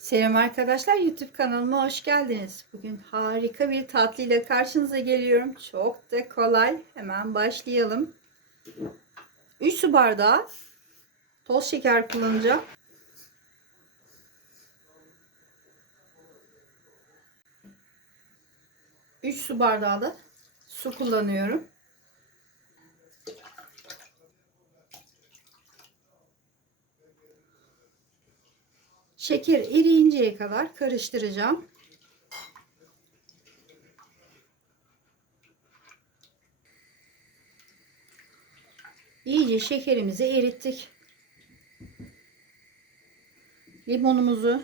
Selam arkadaşlar YouTube kanalıma hoş geldiniz. Bugün harika bir tatlıyla karşınıza geliyorum. Çok da kolay. Hemen başlayalım. 3 su bardağı toz şeker kullanacağım. Üç su bardağı da su kullanıyorum. Şeker eriyinceye kadar karıştıracağım. İyice şekerimizi erittik. Limonumuzu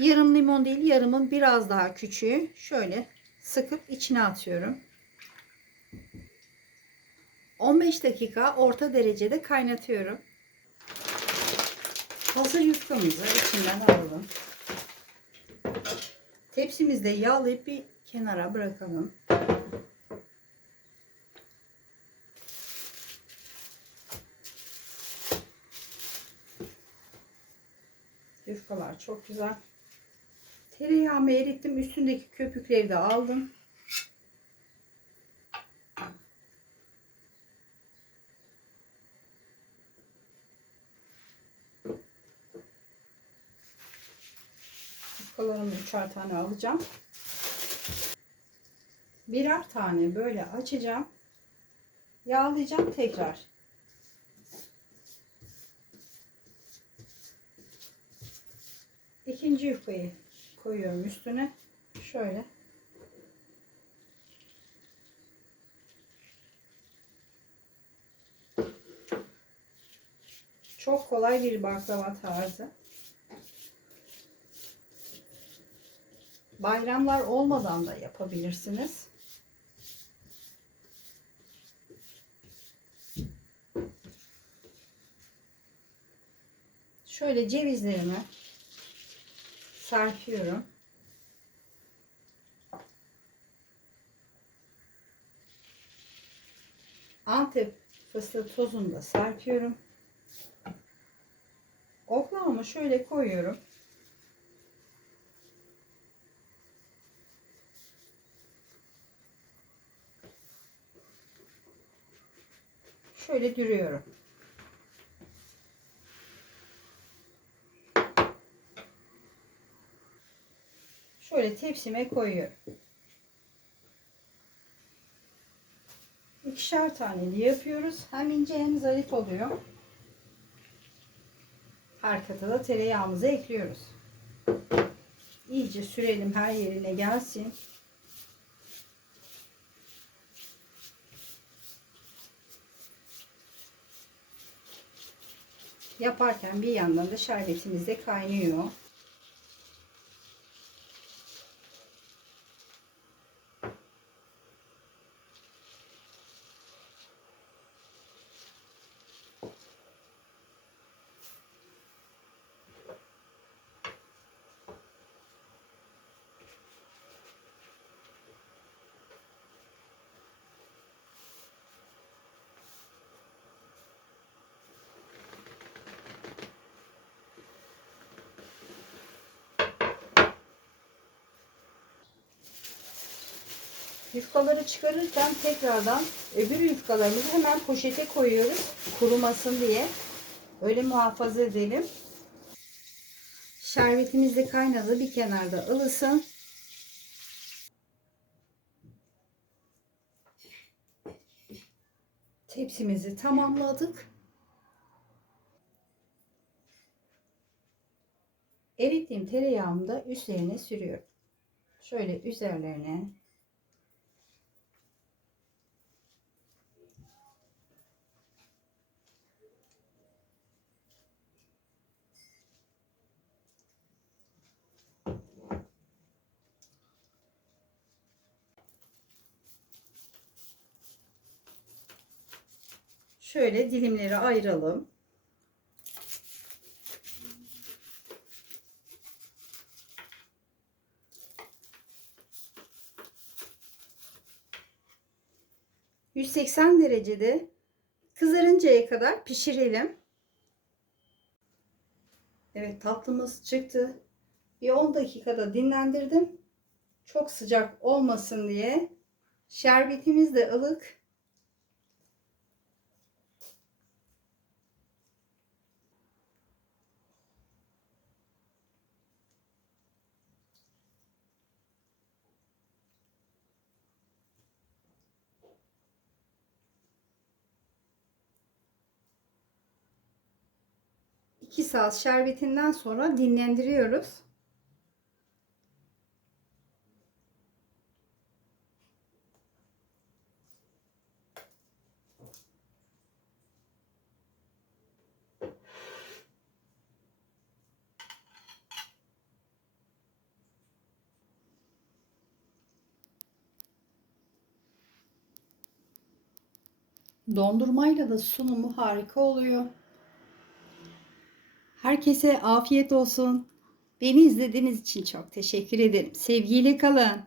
yarım limon değil yarımın biraz daha küçüğü şöyle sıkıp içine atıyorum. 15 dakika orta derecede kaynatıyorum. Hazır yufkamızı içinden alalım. Tepsimizde yağlayıp bir kenara bırakalım. Yufkalar çok güzel. Tereyağımı erittim. Üstündeki köpükleri de aldım. Yufkalarımı üçer tane alacağım. Birer tane böyle açacağım. Yağlayacağım tekrar. İkinci yufkayı koyuyorum üstüne. Şöyle. Çok kolay bir baklava tarzı. Bayramlar olmadan da yapabilirsiniz. Şöyle cevizlerimi serpiyorum. Antep fıstığı tozunu da serpiyorum. Oklavamı şöyle koyuyorum. Şöyle dürüyorum. Şöyle tepsime koyuyorum. İkişer taneli yapıyoruz. Hem ince hem zarif oluyor. Her kata da tereyağımızı ekliyoruz. İyice sürelim her yerine gelsin. Yaparken bir yandan da şerbetimiz de kaynıyor. Yufkaları çıkarırken tekrardan öbür yufkalarımızı hemen poşete koyuyoruz. Kurumasın diye. Öyle muhafaza edelim. Şerbetimiz de kaynadı. Bir kenarda ılısın. Tepsimizi tamamladık. Erittiğim tereyağımı da üzerine sürüyorum. Şöyle üzerlerine Şöyle dilimleri ayıralım. ...180 derecede kızarıncaya kadar pişirelim. Evet tatlımız çıktı. Bir 10 dakikada dinlendirdim. Çok sıcak olmasın diye. Şerbetimiz de ılık. İki saat şerbetinden sonra dinlendiriyoruz. Dondurmayla da sunumu harika oluyor. Herkese afiyet olsun. Beni izlediğiniz için çok teşekkür ederim. Sevgiyle kalın.